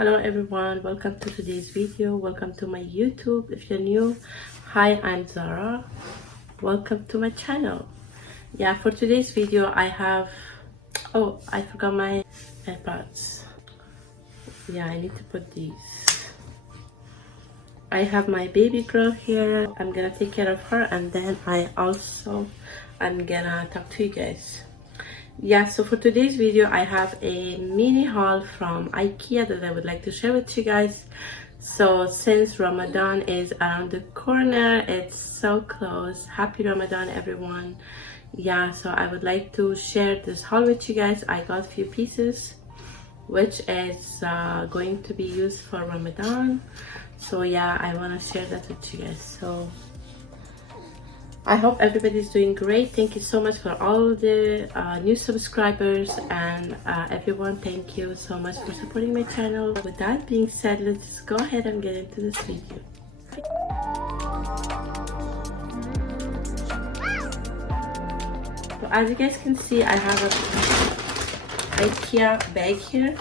Hello everyone, welcome to today's video. Welcome to my YouTube. If you're new, hi, I'm Zara. Welcome to my channel. Yeah, for today's video I have, I forgot my AirPods. Yeah, I need to put these. I have my baby girl here. I'm gonna take care of her, and then I'm gonna talk to you guys. Yeah, so for today's video I have a mini haul from IKEA that I would like to share with you guys. So since Ramadan is around the corner, it's so close. Happy Ramadan everyone. Yeah, so I would like to share this haul with you guys. I got a few pieces which is going to be used for Ramadan. So yeah, I want to share that with you guys. So I hope everybody's doing great. Thank you so much for all the new subscribers, and everyone, thank you so much for supporting my channel. With that being said, let's just go ahead and get into this video. So as you guys can see, I have a IKEA bag here.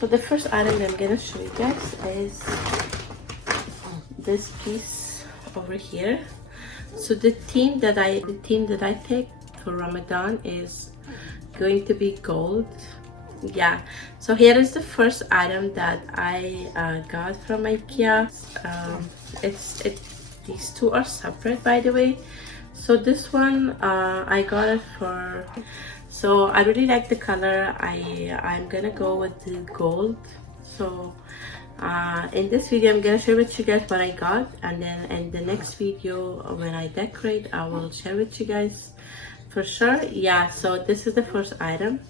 So the first item that I'm gonna show you guys is this piece over here. So the theme that I picked for Ramadan is going to be gold. Yeah, so here is the first item that I got from IKEA. These two are separate, by the way. So this one I got it for, so I really like the color. I'm gonna go with the gold. So in this video I'm gonna share with you guys what I got, and then in the next video when I decorate I will share with you guys for sure. Yeah, so this is the first item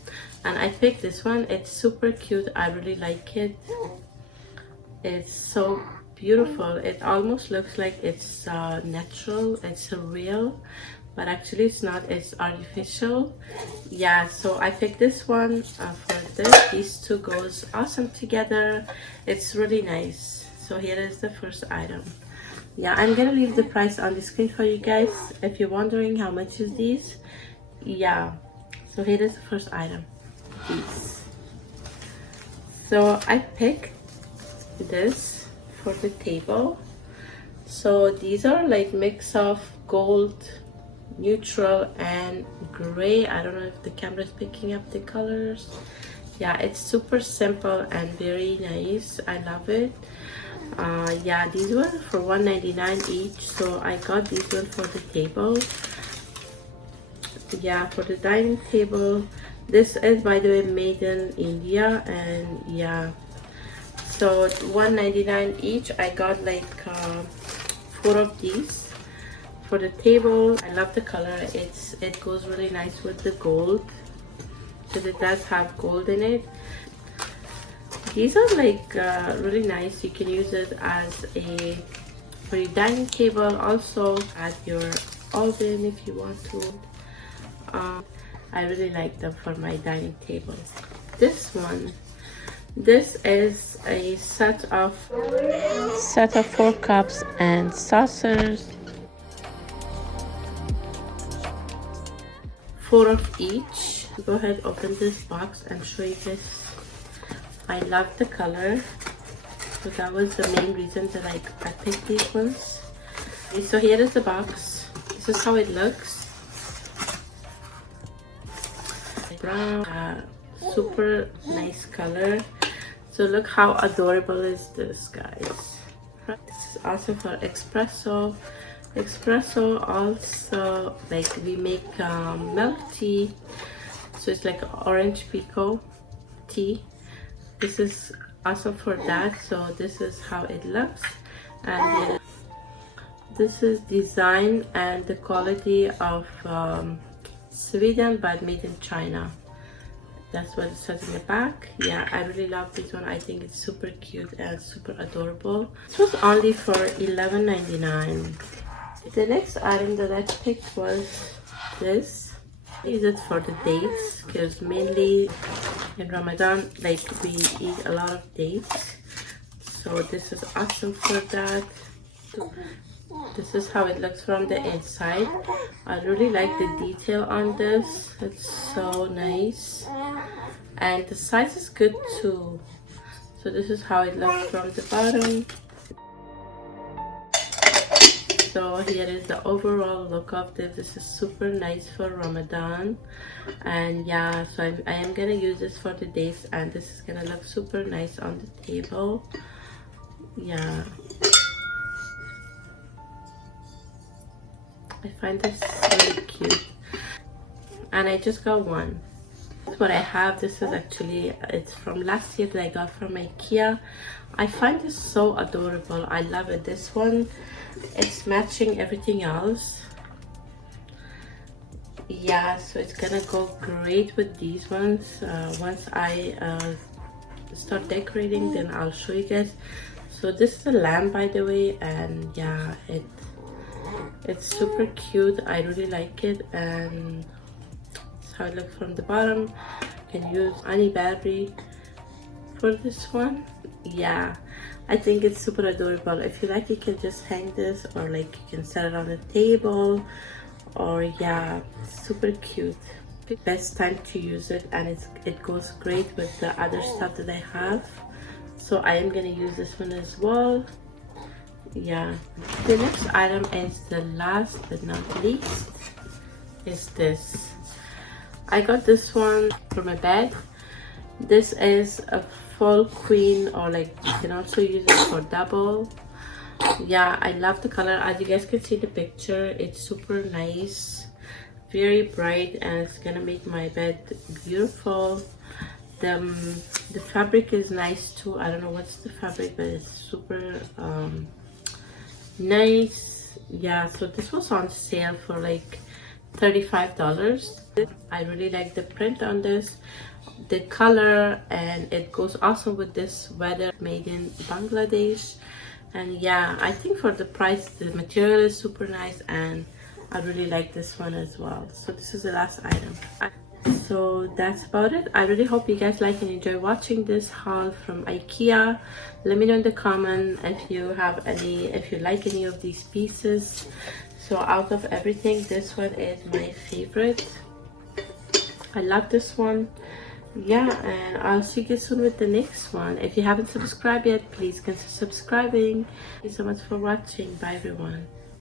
and I picked this one. It's super cute. I really like it. It's so beautiful. It almost looks like it's natural, it's real, but actually it's not. It's artificial. Yeah, so I picked this one for this. These two goes awesome together. It's really nice. So here is the first item. Yeah, I'm gonna leave the price on the screen for you guys if you're wondering how much is these. Yeah, so here is the first item, these. So I picked this for the table. So these are like mix of gold, neutral and gray. I don't know if the camera is picking up the colors. Yeah, it's super simple and very nice. I love it. Yeah, these were for $1.99 each, so I got these one for the table. Yeah, for the dining table. This is, by the way, made in India, and yeah, so $1.99 each. I got like 4 of these for the table. I love the color. It goes really nice with the gold, because it does have gold in it. These are like really nice. You can use it as a for your dining table, also at your oven if you want to. I really like them for my dining table. This one, this is a set of 4 cups and saucers, 4 of each. Go ahead, open this box and show you this. I love the color, so that was the main reason that I picked these ones. Okay, so here is the box. This is how it looks. Brown, super nice color. So look how adorable is this, guys. This is also for espresso. Espresso also, like, we make milk tea, so it's like orange pekoe tea. This is also for that. So this is how it looks, and this is design and the quality of Sweden but made in China. That's what it says in the back. Yeah, I really love this one. I think it's super cute and super adorable. This was only for $11.99. The next item that I picked was this. I use it for the dates, because mainly in Ramadan, like, we eat a lot of dates. So this is awesome for that. This is how it looks from the inside. I really like the detail on this. It's so nice, and the size is good too. So this is how it looks from the bottom. So here is the overall look of this. This is super nice for Ramadan. And yeah, so I am gonna use this for the days, and this is gonna look super nice on the table. Yeah, I find this really cute, and I just got one. That's what I have. This is actually, it's from last year that I got from IKEA. I find this so adorable. I love it. This one, it's matching everything else. Yeah, so it's gonna go great with these ones. Once I start decorating, then I'll show you guys. So this is a lamp, by the way, and yeah, it's super cute. I really like it, and that's how it looks from the bottom. You can use any battery for this one. Yeah, I think it's super adorable. If you like, you can just hang this, or like you can set it on the table, or yeah, super cute. Best time to use it, and it goes great with the other stuff that I have. So I am gonna use this one as well. Yeah, the next item is the last but not least, is this. I got this one for my bed. This is a full queen, or like you can also use it for double. Yeah, I love the color. As you guys can see the picture, it's super nice, very bright, and it's gonna make my bed beautiful. The fabric is nice too. I don't know what's the fabric, but it's super nice. Yeah, so this was on sale for like $35. I really like the print on this, the color, and it goes awesome with this weather, made in Bangladesh. And yeah, I think for the price, the material is super nice, and I really like this one as well. So this is the last item. So that's about it. I really hope you guys like and enjoy watching this haul from IKEA. Let me know in the comment if you have any, if you like any of these pieces. So out of everything, this one is my favorite. I love this one. Yeah, and I'll see you guys soon with the next one. If you haven't subscribed yet, please consider subscribing. Thank you so much for watching. Bye everyone.